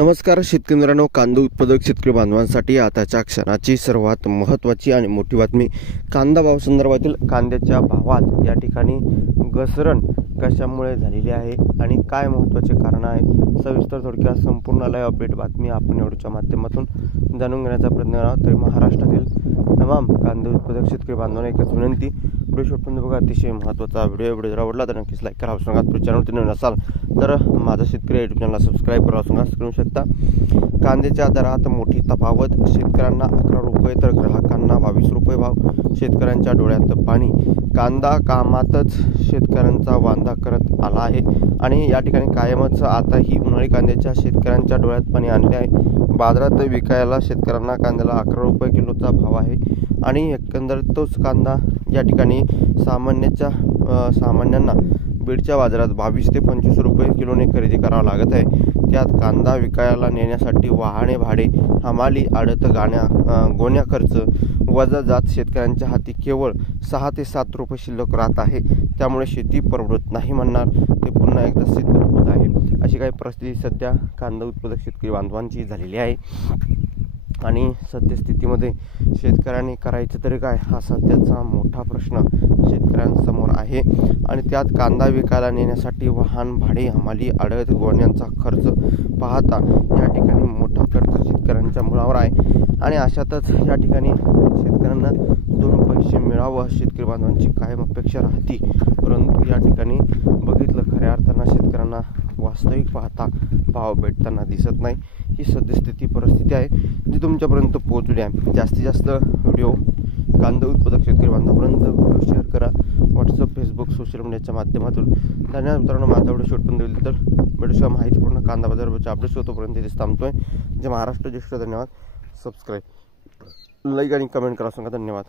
नमस्कार शेतकरी मित्रांनो, कांदा उत्पादक शेतकरी बांधवांसाठी आताच्या क्षणाची सर्वात महत्त्वाची आणि मोठी बातमी. कांदा भाव संदर्भातील कांद्याच्या भावात या ठिकाणी घसरण कशामुळे झालेली आहे आणि काय महत्त्वाचे कारण आहे, सविस्तर थोडक्यात संपूर्ण लाईव्ह अपडेट बातमी आपण एवढ्याच्या माध्यमातून जाणून घेण्याचा प्रयत्न करावा. तरी महाराष्ट्रातील तमाम कांदा उत्पादक शेतकरी बांधवांना एकच विनंती, व्हिडिओ शेवटपर्यंत बघा. अतिशय महत्त्वाचा व्हिडिओ जर आवडला तर नक्कीच लाईक करा. सांगा चॅनलवरती नवीन असाल तर माझा शेतकरी यूट्यूब चॅनलला सबस्क्राईब करा. सांगा करू शकता. कांद्याच्या दरात मोठी तफावत, शेतकऱ्यांना 11 रुपये तर ग्राहकांना 22 रुपये भाव. शेतकऱ्यांच्या डोळ्यात पाणी. कांदा कामातच शेतकऱ्यांचा वांदा करत आला आहे आणि या ठिकाणी कायमच आता ही उन्हाळी कांद्याच्या शेतकऱ्यांच्या डोळ्यात पाणी आणले आहे. बाजारात विकायला शेतकऱ्यांना कांद्याला 11 रुपये किलोचा भाव आहे आणि एकंदरीत तोच कांदा या ठिकाणी सामान्यांना बीडच्या बाजारात 22 ते 25 रुपये किलोने खरेदी करावा लागत आहे. त्यात कांदा विकायला नेण्यासाठी वाहने भाडे, हमाली, आडत गोण्या खर्च वजा जात शेतकऱ्यांच्या हाती केवळ 6 ते 7 रुपये शिल्लक राहत आहे. त्यामुळे शेती परवडत नाही म्हणणार ते पुन्हा एकदा सिद्ध होत आहे. अशी काही परिस्थिती सध्या कांदा उत्पादक शेतकरी बांधवांची झालेली आहे आणि सद्यस्थितीमध्ये शेतकऱ्यांनी करायचं तरी काय, हा सध्याचा मोठा प्रश्न शेतकऱ्यांसमोर आहे. आणि त्यात कांदा विकायला नेण्यासाठी वाहन भाडे, हमाली, आडत गोण्यांचा खर्च पाहता या ठिकाणी मोठा खर्च शेतकऱ्यांच्या मुळावर आहे. आणि अशातच या ठिकाणी शेतकऱ्यांना 2 पैसे मिळावं शेतकरी बांधवांची कायम अपेक्षा राहते, परंतु या ठिकाणी बघितलं खऱ्या अर्थानं शेतकऱ्यांना वास्तविक पाहता भाव भेटताना दिसत नाही. ही सद्यस्थिती परिस्थिती आहे जी तुमच्यापर्यंत पोहोचली आहे. जास्तीत जास्त व्हिडिओ कांदा उत्पादक शेतकरी बांधवांपर्यंत व्हिडिओ शेअर करा, व्हॉट्सअप, फेसबुक, सोशल मीडियाच्या माध्यमातून. धन्यवाद मित्रांनो. माझा व्हिडिओ शेवटपर्यंत दिली तर व्हिडिओशिवाय माहितीपूर्ण कांदा बाजाराच्या अपडेट्स होतोपर्यंत इथेच थांबतोय. जे महाराष्ट्र ज्येष्ठ, धन्यवाद. सबस्क्राईब, लाईक आणि कमेंट करा. सांगा धन्यवाद.